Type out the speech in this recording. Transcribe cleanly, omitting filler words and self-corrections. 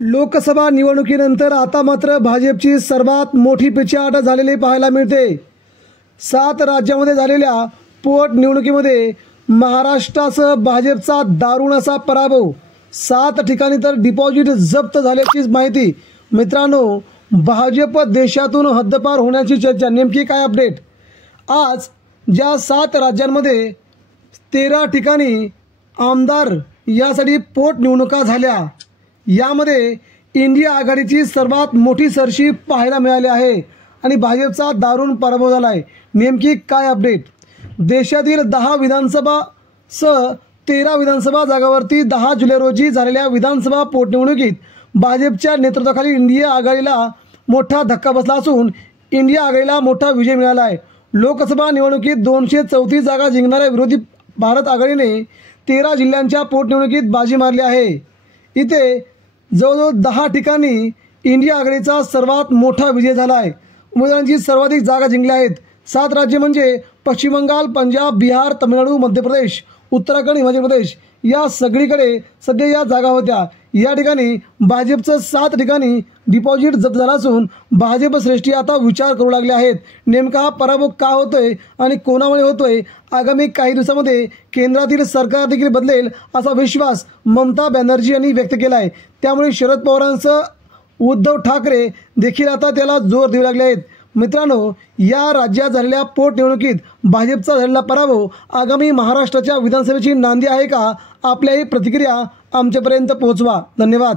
लोकसभा निवडणुकीनंतर आता मात्र भाजपची सर्वात मोठी पिछेहाट झालेली पाहायला मिळते। 7 राज्यांमध्ये झालेल्या पोटनिवडणुकीमध्ये महाराष्ट्रासह भाजपचा दारुण असा पराभव। 7 ठिकाणी तर डिपॉझिट जप्त झाल्याची माहिती। मित्रांनो, भाजप देशातून हद्दपार होण्याची चर्चा, नेमकी काय अपडेट? आज ज्या 7 राज्यांमध्ये 13 ठिकाणी आमदार यासाठी पोटनिवडणुका झाल्या, यामध्ये इंडिया आघाडीची सर्वात मोठी सरशी पाहायला मिळाली आहे आणि भाजपचा दारुण पराभव झाला आहे। नेमकी काय अपडेट? देशातील 10 विधानसभा सह 13 विधानसभा जागांवरती 10 जुलै रोजी झालेल्या विधानसभा पोटनिवडणुकीत भाजपच्या नेतृत्वाखाली इंडिया आघाडीला मोठा धक्का बसला असून इंडिया आघाडीला मोठा विजय मिळाला आहे। लोकसभा निवडणुकीत 234 जागा जिंकणाऱ्या विरोधी भारत आघाडीने 13 जिल्ह्यांच्या पोटनिवडणुकीत बाजी मारली आहे। इथे जवळजवळ 10 ठिकाणी इंडिया आघाडीचा सर्वात मोठा विजय झाला आहे। उमेदवारांची सर्वाधिक जागा जिंकल्या आहेत। 7 राज्ये म्हणजे पश्चिम बंगाल, पंजाब, बिहार, तामिळनाडू, मध्य प्रदेश, उत्तराखंड, हिमाचल प्रदेश या सगळीकडे सध्या या जागा होत्या। या ठिकाणी भाजपचं 7 ठिकाणी डिपॉझिट जप्त झाला असून भाजप श्रेष्ठी आता विचार करू लागले आहेत, नेमका हा पराभव का होतोय आणि कोणामुळे होतोय। आगामी काही दिवसांमध्ये केंद्रातील सरकार देखील बदलेल असा विश्वास ममता बॅनर्जी यांनी व्यक्त केला आहे। त्यामुळे शरद पवारांसह उद्धव ठाकरे देखील आता त्याला जोर देऊ लागले आहेत। मित्रांनो, या राज्यात झालेल्या पोटनिवडणुकीत भाजपचा झालेला पराभव आगामी महाराष्ट्राच्या विधानसभेची नांदी आहे का? आपल्याही प्रतिक्रिया आमच्यापर्यंत पोहोचवा। धन्यवाद।